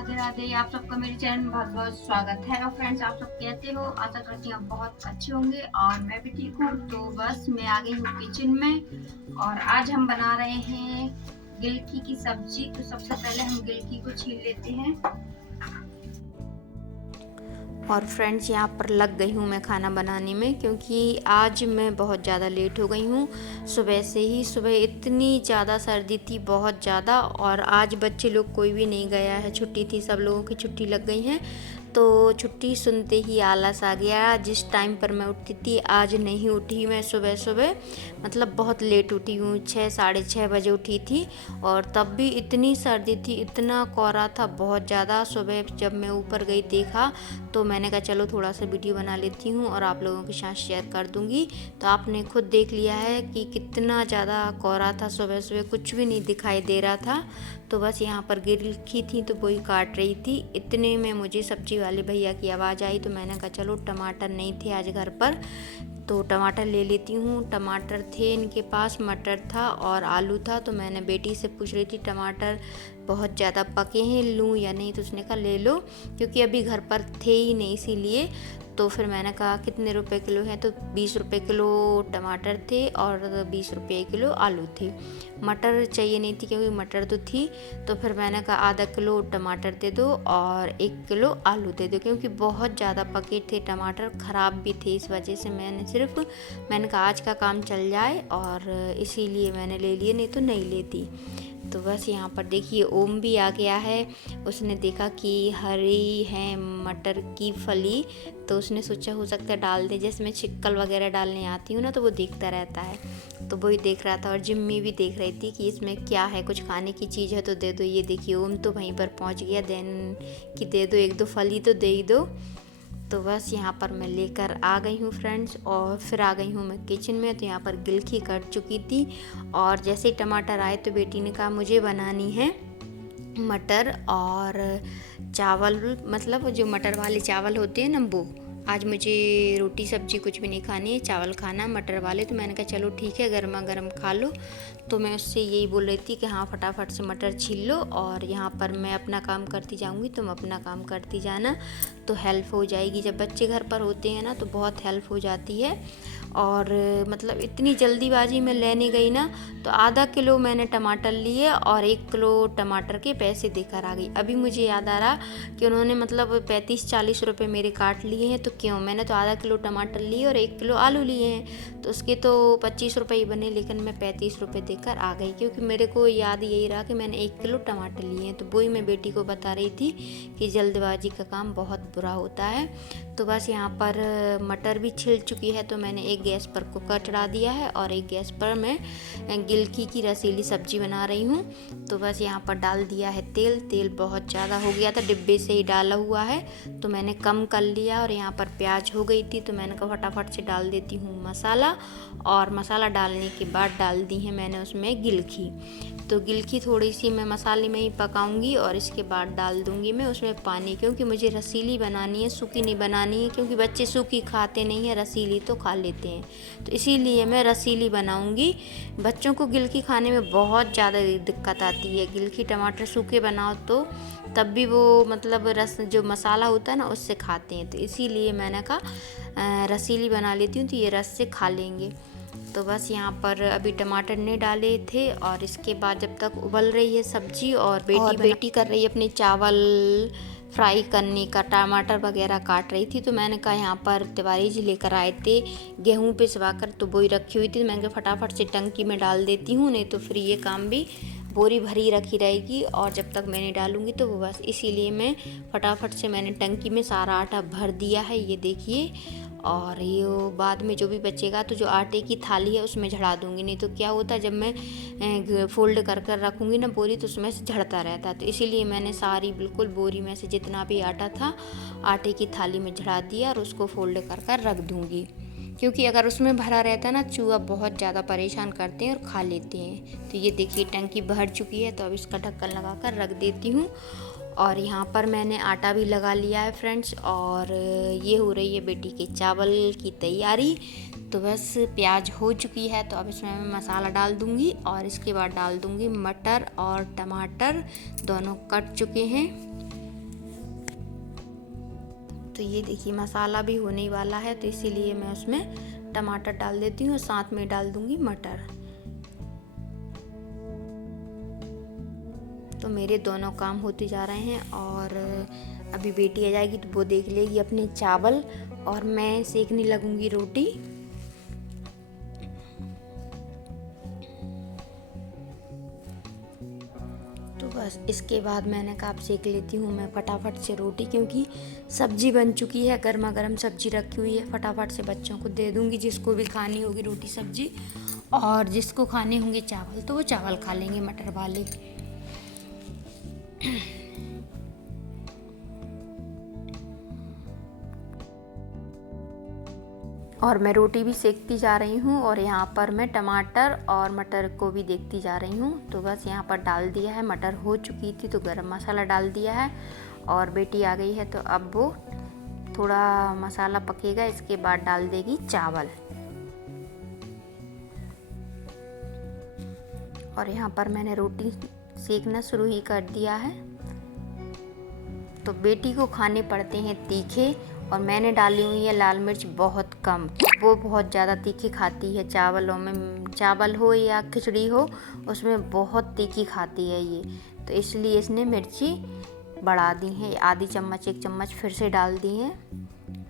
राधे राधे। आप सबका मेरे चैनल में बहुत बहुत स्वागत है। और फ्रेंड्स, आप सब कैसे हो? आशा करती हूँ आप बहुत अच्छे होंगे और मैं भी ठीक हूँ। तो बस मैं आ गई हूँ किचन में और आज हम बना रहे हैं गिलकी की सब्जी। तो सबसे पहले हम गिलकी को छील लेते हैं। और फ्रेंड्स, यहाँ पर लग गई हूँ मैं खाना बनाने में, क्योंकि आज मैं बहुत ज़्यादा लेट हो गई हूँ। सुबह इतनी ज़्यादा सर्दी थी, बहुत ज़्यादा। और आज बच्चे लोग कोई भी नहीं गया है, छुट्टी थी, सब लोगों की छुट्टी लग गई हैं। तो छुट्टी सुनते ही आलस आ गया। जिस टाइम पर मैं उठती थी आज नहीं उठी मैं सुबह, मतलब बहुत लेट उठी हूँ। 6-6:30 बजे उठी थी और तब भी इतनी सर्दी थी, इतना कोहरा था बहुत ज़्यादा। सुबह जब मैं ऊपर गई देखा तो मैंने कहा चलो थोड़ा सा वीडियो बना लेती हूँ और आप लोगों के साथ शेयर कर दूँगी। तो आपने खुद देख लिया है कि कितना ज़्यादा कोहरा था। सुबह कुछ भी नहीं दिखाई दे रहा था। तो बस यहाँ पर गिलकी थी तो वही काट रही थी। इतने में मुझे सब्जी वाले भैया की आवाज़ आई, तो मैंने कहा चलो टमाटर नहीं थे आज घर पर तो टमाटर ले लेती हूँ। टमाटर थे इनके पास, मटर था और आलू था। तो मैंने बेटी से पूछ रही थी टमाटर बहुत ज़्यादा पके हैं, लूँ या नहीं? तो उसने कहा ले लो, क्योंकि अभी घर पर थे ही नहीं, इसीलिए। तो फिर मैंने कहा कितने रुपए किलो हैं? तो 20 रुपये किलो टमाटर थे और 20 रुपये किलो आलू थे। मटर चाहिए नहीं थी क्योंकि मटर तो थी। तो फिर मैंने कहा आधा किलो टमाटर दे दो और 1 किलो आलू दे दो, क्योंकि बहुत ज़्यादा पके थे टमाटर, ख़राब भी थे। इस वजह से मैंने कहा आज का काम चल जाए और इसीलिए मैंने ले लिए, नहीं तो नहीं लेती। तो बस यहाँ पर देखिए ओम भी आ गया है। उसने देखा कि हरी है मटर की फली, तो उसने सोचा हो सकता है डाल दे। जैसे मैं छिक्कल वगैरह डालने आती हूँ ना, तो वो देखता रहता है, तो वही देख रहा था। और जिम्मी भी देख रही थी कि इसमें क्या है, कुछ खाने की चीज़ है तो दे दो। ये देखिए ओम तो वहीं पर पहुँच गया, देन कि दे दो, 1-2 फली तो दे ही दो। तो बस यहाँ पर मैं लेकर आ गई हूँ फ्रेंड्स, और फिर आ गई हूँ मैं किचन में। तो यहाँ पर गिलकी कट चुकी थी और जैसे ही टमाटर आए तो बेटी ने कहा मुझे बनानी है मटर और चावल, मतलब जो मटर वाले चावल होते हैं ना वो। आज मुझे रोटी सब्जी कुछ भी नहीं खानी है, चावल खाना मटर वाले। तो मैंने कहा चलो ठीक है, गर्मा गर्म खा लो। तो मैं उससे यही बोल रही थी कि हाँ फटाफट से मटर छील लो और यहाँ पर मैं अपना काम करती जाऊँगी, तुम अपना काम करती जाना, तो हेल्प हो जाएगी। जब बच्चे घर पर होते हैं ना तो बहुत हेल्प हो जाती है। और मतलब इतनी जल्दीबाजी में लेने गई ना, तो आधा किलो मैंने टमाटर लिए और 1 किलो टमाटर के पैसे देकर आ गई। अभी मुझे याद आ रहा कि उन्होंने मतलब 35-40 रुपये मेरे काट लिए हैं। तो क्यों, मैंने तो आधा किलो टमाटर लिए और 1 किलो आलू लिए हैं, तो उसके तो 25 रुपये ही बने, लेकिन मैं 35 रुपये देकर आ गई, क्योंकि मेरे को याद यही रहा कि मैंने 1 किलो टमाटर लिए हैं। तो वही मैं बेटी को बता रही थी कि जल्दबाजी का काम बहुत बुरा होता है। तो बस यहाँ पर मटर भी छिल चुकी है, तो मैंने एक गैस पर कुकर चढ़ा दिया है और एक गैस पर मैं गिलकी की रसीली सब्जी बना रही हूँ। तो बस यहाँ पर डाल दिया है तेल। तेल बहुत ज़्यादा हो गया था, डिब्बे से ही डाला हुआ है, तो मैंने कम कर लिया। और यहाँ पर प्याज हो गई थी, तो मैंने कहा फटाफट से डाल देती हूँ मसाला। और मसाला डालने के बाद डाल दी है मैंने उसमें गिलकी। तो गिलकी थोड़ी सी मैं मसाले में ही पकाऊंगी और इसके बाद डाल दूंगी मैं उसमें पानी, क्योंकि मुझे रसीली बनानी है, सूखी नहीं बनानी है, क्योंकि बच्चे सूखी खाते नहीं हैं, रसीली तो खा लेते हैं। तो इसीलिए मैं रसीली बनाऊंगी। बच्चों को गिलकी खाने में बहुत ज़्यादा दिक्कत आती है। गिलकी टमाटर सूखे बनाओ तो तब भी वो मतलब रस जो मसाला होता है ना उससे खाते हैं, तो इसीलिए मैंने कहा रसीली बना लेती हूँ, तो ये रस से खा लेंगे। तो बस यहाँ पर अभी टमाटर नहीं डाले थे और इसके बाद जब तक उबल रही है सब्जी और बेटी कर रही है अपने चावल फ्राई करने का, टमाटर वगैरह काट रही थी। तो मैंने कहा यहाँ पर तिवारी जी लेकर आए थे गेहूँ पिसवा कर, तो बोरी रखी हुई थी, तो मैंने कहा फटाफट से टंकी में डाल देती हूँ, नहीं तो फिर ये काम भी बोरी भरी रखी रहेगी और जब तक मैं नहीं डालूँगी तो वो बस, इसीलिए मैं फटाफट से मैंने टंकी में सारा आटा भर दिया है, ये देखिए। और ये बाद में जो भी बचेगा तो जो आटे की थाली है उसमें झड़ा दूँगी, नहीं तो क्या होता है जब मैं फोल्ड कर कर रखूँगी ना बोरी तो उसमें से झड़ता रहता है। तो इसीलिए मैंने सारी बिल्कुल बोरी में से जितना भी आटा था आटे की थाली में झड़ा दिया और उसको फोल्ड कर कर रख दूँगी, क्योंकि अगर उसमें भरा रहता है ना चूहा बहुत ज़्यादा परेशान करते हैं और खा लेते हैं। तो ये देखिए टंकी भर चुकी है, तो अब इसका ढक्कन लगा कर रख देती हूँ। और यहाँ पर मैंने आटा भी लगा लिया है फ्रेंड्स, और ये हो रही है बेटी के चावल की तैयारी। तो बस प्याज हो चुकी है, तो अब इसमें मैं मसाला डाल दूँगी और इसके बाद डाल दूँगी मटर और टमाटर, दोनों कट चुके हैं। तो ये देखिए मसाला भी होने वाला है, तो इसीलिए मैं उसमें टमाटर डाल देती हूँ और साथ में डाल दूँगी मटर। तो मेरे दोनों काम होते जा रहे हैं और अभी बेटी आ जाएगी तो वो देख लेगी अपने चावल और मैं सेकने लगूंगी रोटी। तो बस इसके बाद मैंने कहा आप सेक लेती हूँ मैं फटाफट से रोटी, क्योंकि सब्जी बन चुकी है, गर्मा गर्म सब्जी रखी हुई है, फटाफट से बच्चों को दे दूँगी। जिसको भी खानी होगी रोटी सब्जी और जिसको खाने होंगे चावल तो वो चावल खा लेंगे मटर वाले। और मैं रोटी भी सेकती जा रही हूँ और यहाँ पर मैं टमाटर और मटर को भी देखती जा रही हूँ। तो बस यहाँ पर डाल दिया है, मटर हो चुकी थी तो गरम मसाला डाल दिया है और बेटी आ गई है तो अब वो थोड़ा मसाला पकेगा, इसके बाद डाल देगी चावल। और यहाँ पर मैंने रोटी सेकना शुरू ही कर दिया है। तो बेटी को खाने पड़ते हैं तीखे और मैंने डाली हुई है लाल मिर्च बहुत कम, वो बहुत ज़्यादा तीखी खाती है। चावलों में, चावल हो या खिचड़ी हो, उसमें बहुत तीखी खाती है ये, तो इसलिए इसने मिर्ची बढ़ा दी है, आधी चम्मच 1 चम्मच फिर से डाल दी है।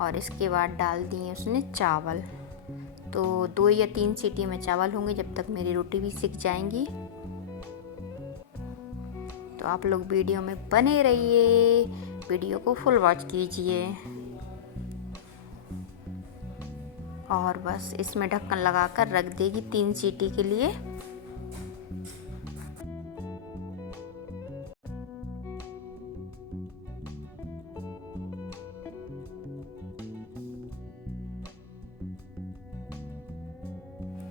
और इसके बाद डाल दिए उसने चावल। तो 2 या 3 सीटी में चावल होंगे, जब तक मेरी रोटी भी सिक जाएंगी। तो आप लोग वीडियो में बने रहिए, वीडियो को फुल वॉच कीजिए। और बस इसमें ढक्कन लगाकर रख देगी 3 सीटी के लिए।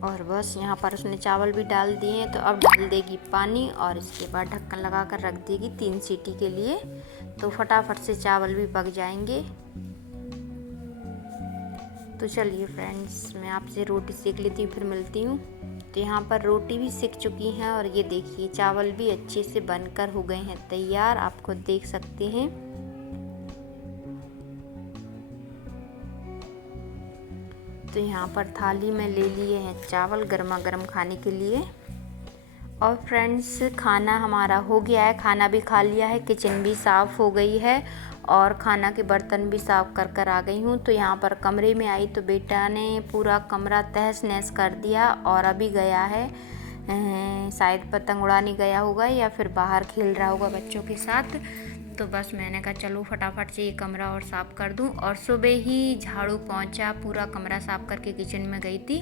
और बस यहाँ पर उसने चावल भी डाल दिए हैं, तो अब डाल देगी पानी और इसके बाद ढक्कन लगाकर रख देगी 3 सीटी के लिए। तो फटाफट से चावल भी पक जाएंगे। तो चलिए फ्रेंड्स, मैं आपसे रोटी सेक लेती हूँ, फिर मिलती हूँ। तो यहाँ पर रोटी भी सिक चुकी हैं और ये देखिए चावल भी अच्छे से बनकर हो गए हैं तैयार, आप खुद देख सकते हैं। तो यहाँ पर थाली में ले लिए हैं चावल गर्मा गर्म खाने के लिए। और फ्रेंड्स, खाना हमारा हो गया है, खाना भी खा लिया है, किचन भी साफ़ हो गई है और खाना के बर्तन भी साफ़ कर कर आ गई हूँ। तो यहाँ पर कमरे में आई तो बेटा ने पूरा कमरा तहस नहस कर दिया और अभी गया है, शायद पतंग उड़ाने गया होगा या फिर बाहर खेल रहा होगा बच्चों के साथ। तो बस मैंने कहा चलो फटाफट से ये कमरा और साफ़ कर दूं। और सुबह ही झाड़ू पहुंचा, पूरा कमरा साफ़ करके किचन में गई थी।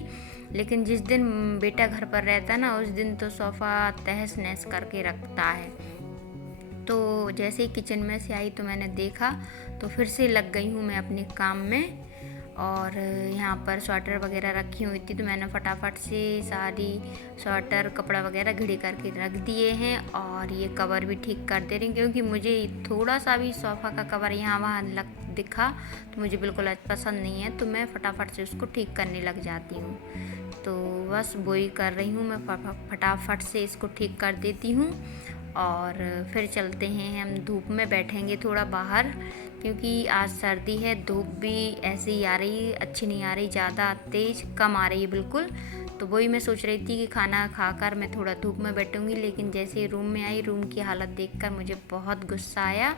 लेकिन जिस दिन बेटा घर पर रहता ना, उस दिन तो सोफ़ा तहस नहस करके रखता है। तो जैसे ही किचन में से आई तो मैंने देखा, तो फिर से लग गई हूँ मैं अपने काम में। और यहाँ पर स्वेटर वगैरह रखी हुई थी तो मैंने फटाफट से सारी स्वेटर कपड़ा वगैरह घिड़ी करके रख दिए हैं। और ये कवर भी ठीक कर दे रही हूँ, क्योंकि मुझे थोड़ा सा भी सोफ़ा का कवर यहाँ वहाँ दिखा तो मुझे बिल्कुल पसंद नहीं है, तो मैं फटाफट से उसको ठीक करने लग जाती हूँ। तो बस वही कर रही हूँ मैं, फटाफट से इसको ठीक कर देती हूँ। और फिर चलते हैं, हम धूप में बैठेंगे थोड़ा बाहर, क्योंकि आज सर्दी है। धूप भी ऐसे ही आ रही, अच्छी नहीं आ रही, ज़्यादा तेज़ कम आ रही है बिल्कुल। तो वही मैं सोच रही थी कि खाना खाकर मैं थोड़ा धूप में बैठूंगी, लेकिन जैसे ही रूम में आई, रूम की हालत देखकर मुझे बहुत गुस्सा आया।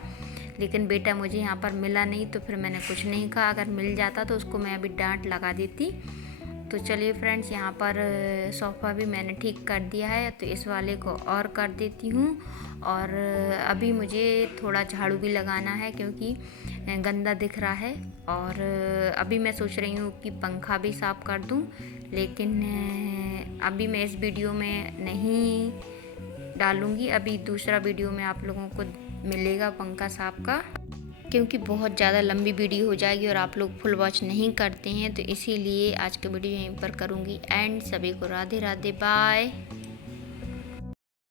लेकिन बेटा मुझे यहाँ पर मिला नहीं, तो फिर मैंने कुछ नहीं कहा। अगर मिल जाता तो उसको मैं अभी डांट लगा देती। तो चलिए फ्रेंड्स, यहाँ पर सोफ़ा भी मैंने ठीक कर दिया है, तो इस वाले को और कर देती हूँ। और अभी मुझे थोड़ा झाड़ू भी लगाना है, क्योंकि गंदा दिख रहा है। और अभी मैं सोच रही हूँ कि पंखा भी साफ़ कर दूँ, लेकिन अभी मैं इस वीडियो में नहीं डालूँगी। अभी दूसरा वीडियो में आप लोगों को मिलेगा पंखा साफ़ का, क्योंकि बहुत ज़्यादा लंबी वीडियो हो जाएगी और आप लोग फुल वॉच नहीं करते हैं, तो इसीलिए आज का वीडियो यहीं पर करूँगी एंड। सभी को राधे राधे, बाय।